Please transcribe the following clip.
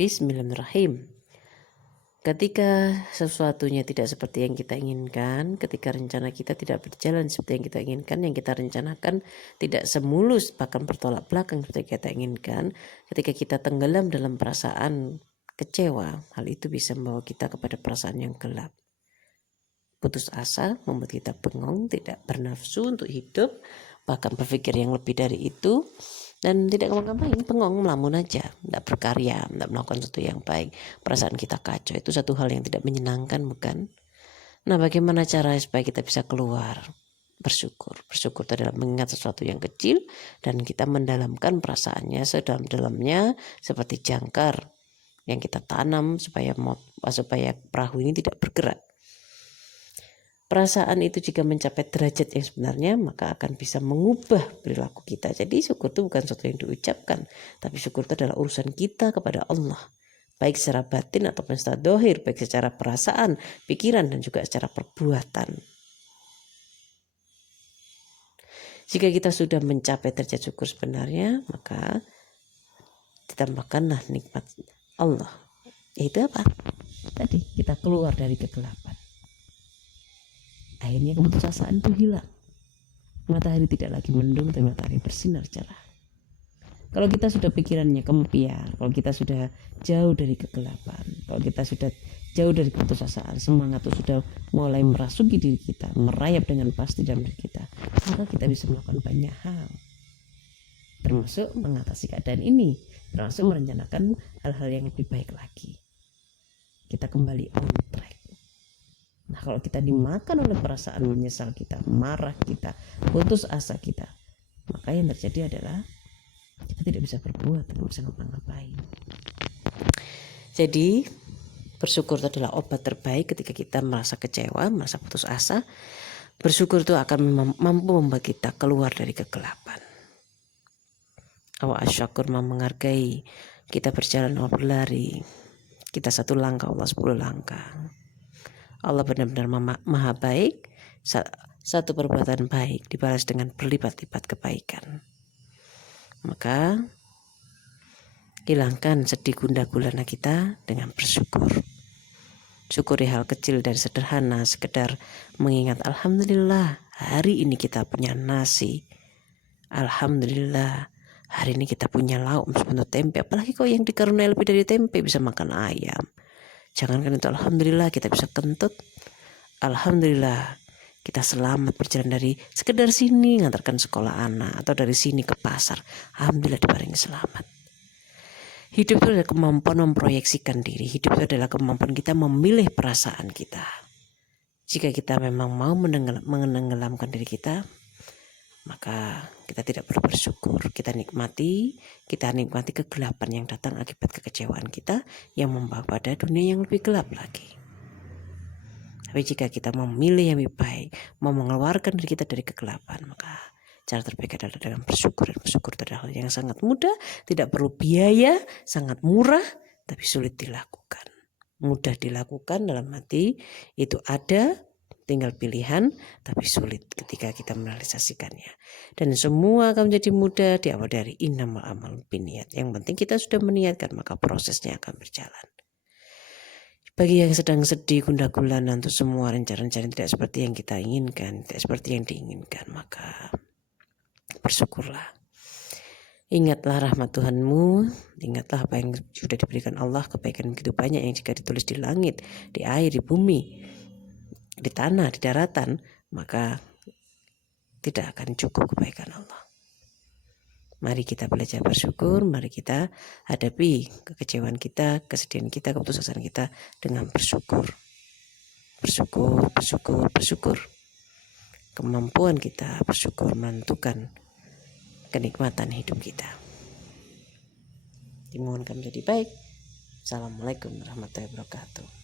Bismillahirrahmanirrahim. Ketika sesuatunya tidak seperti yang kita inginkan, ketika rencana kita tidak berjalan seperti yang kita inginkan, yang kita rencanakan tidak semulus bahkan bertolak belakang seperti yang kita inginkan, ketika kita tenggelam dalam perasaan kecewa, hal itu bisa membawa kita kepada perasaan yang gelap. Putus asa membuat kita bengong, tidak bernafsu untuk hidup, bahkan berpikir yang lebih dari itu, dan tidak ngapa-ngapain, bengong, melamun aja, tidak berkarya, tidak melakukan sesuatu yang baik. Perasaan kita kacau, itu satu hal yang tidak menyenangkan, bukan? Nah, bagaimana cara supaya kita bisa keluar? Bersyukur. Bersyukur itu adalah mengingat sesuatu yang kecil dan kita mendalamkan perasaannya sedalam-dalamnya, seperti jangkar yang kita tanam supaya perahu ini tidak bergerak. Perasaan itu jika mencapai derajat yang sebenarnya, maka akan bisa mengubah perilaku kita. Jadi syukur itu bukan sesuatu yang diucapkan, tapi syukur itu adalah urusan kita kepada Allah, baik secara batin ataupun secara dohir, baik secara perasaan, pikiran, dan juga secara perbuatan. Jika kita sudah mencapai derajat syukur sebenarnya, maka ditambahkanlah nikmat Allah. Yaitu apa? Tadi kita keluar dari kegelapan. Akhirnya keputusasaan itu hilang. Matahari tidak lagi mendung, tapi matahari bersinar cerah. Kalau kita sudah pikirannya kempiar, kalau kita sudah jauh dari kegelapan, kalau kita sudah jauh dari keputusasaan, semangat itu sudah mulai merasuki diri kita, merayap dengan pasti dalam diri kita, maka kita bisa melakukan banyak hal, termasuk mengatasi keadaan ini, termasuk merencanakan hal-hal yang lebih baik lagi. Kita kembali on track. Nah, kalau kita dimakan oleh perasaan menyesal kita, marah kita, putus asa kita, maka yang terjadi adalah kita tidak bisa berbuat, tidak bisa ngapa-ngapain. Jadi bersyukur itu adalah obat terbaik ketika kita merasa kecewa, merasa putus asa. Bersyukur itu akan mampu membuat kita keluar dari kegelapan. Allah asyakur menghargai kita berjalan, Allah berlari, kita 1 langkah, Allah 10 langkah. Allah benar-benar maha baik. Satu perbuatan baik dibalas dengan berlipat-lipat kebaikan. Maka hilangkan sedih gundah gulana kita dengan bersyukur. Syukuri hal kecil dan sederhana, sekedar mengingat alhamdulillah hari ini kita punya nasi. Alhamdulillah hari ini kita punya lauk untuk tempe. Apalagi kau yang dikaruniai lebih dari tempe bisa makan ayam. Jangankan itu, alhamdulillah kita bisa kentut. Alhamdulillah kita selamat berjalan dari sekedar sini ngantarkan sekolah anak, atau dari sini ke pasar. Alhamdulillah dibarengi selamat. Hidup itu adalah kemampuan memproyeksikan diri. Hidup itu adalah kemampuan kita memilih perasaan kita. Jika kita memang mau menenggelamkan diri kita, maka kita tidak perlu bersyukur. Kita nikmati kegelapan yang datang akibat kekecewaan kita, yang membawa pada dunia yang lebih gelap lagi. Tapi jika kita memilih yang lebih baik, mau mengeluarkan diri kita dari kegelapan, maka cara terbaik adalah dengan bersyukur. Dan bersyukur adalah hal yang sangat mudah, tidak perlu biaya, sangat murah, tapi sulit dilakukan. Mudah dilakukan dalam arti itu ada, tinggal pilihan, tapi sulit ketika kita merealisasikannya. Dan semua akan menjadi mudah diawali dari innamal a'malu binniyat. Yang penting kita sudah meniatkan, maka prosesnya akan berjalan. Bagi yang sedang sedih, gundah gulana untuk semua rencana-rencana tidak seperti yang kita inginkan, tidak seperti yang diinginkan, maka bersyukurlah. Ingatlah rahmat Tuhanmu, ingatlah apa yang sudah diberikan Allah, kebaikan begitu banyak yang jika ditulis di langit, di air, di bumi, di tanah, di daratan, maka tidak akan cukup kebaikan Allah. Mari kita belajar bersyukur, mari kita hadapi kekecewaan kita, kesedihan kita, keputusasaan kita dengan bersyukur. Bersyukur, bersyukur, bersyukur. Kemampuan kita bersyukur menentukan kenikmatan hidup kita. Dimohonkan menjadi baik. Assalamualaikum warahmatullahi wabarakatuh.